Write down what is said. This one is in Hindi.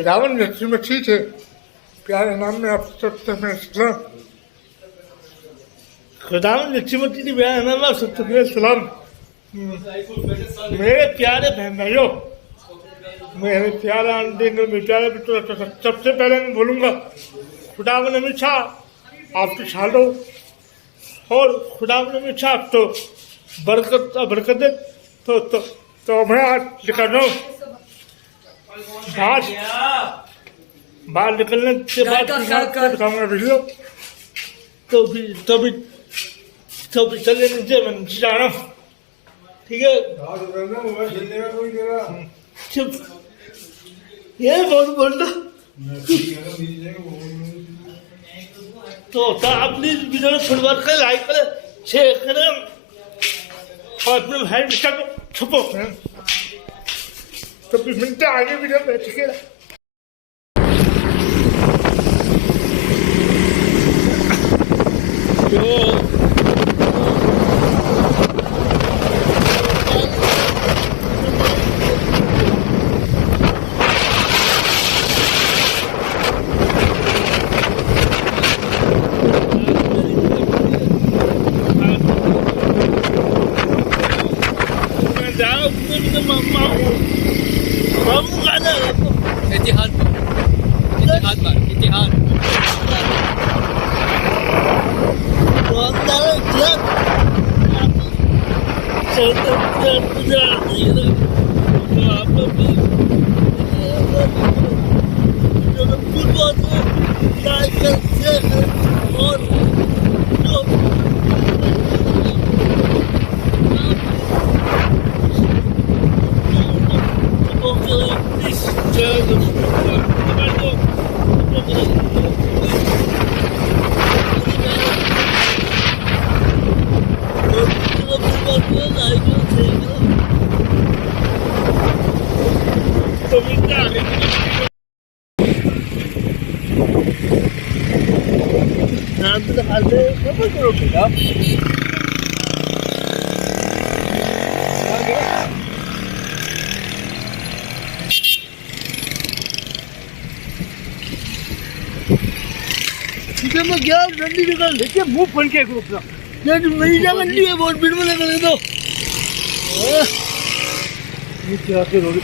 खुदावन नस्ल में ठीक है प्यारे नाम में आप सबसे मैं सलाम खुदावन नस्ल में ठीक प्यारे नाम में आप सबसे मैं सलाम मेरे प्यारे बहन भाइयों मेरे प्यारे आंटी मेरे प्यारे मित्रों सबसे पहले मैं बोलूँगा खुदावन हमेशा आपकी सालों और खुदावन हमेशा आप तो बरकत दे तो मैं आज निकल रहा हूँ बाहर निकलने के बाद बताऊंगा वीडियो तो भी चले नीचे मैं नीचे जा रहा हूँ ठीक है चुप ये बहुत बोलता तो आप प्लीज वीडियो को फॉरवर्ड करें लाइक करें शेयर करें और अपने भाई को छुपो तो फिर मिलते आगे वीडियो में ठीक है मैं गया डंडी निकाल लेके मुंह फन के अपना मेरी जगह नहीं है बहुत भीड़ में लगा दो ये क्या के रोड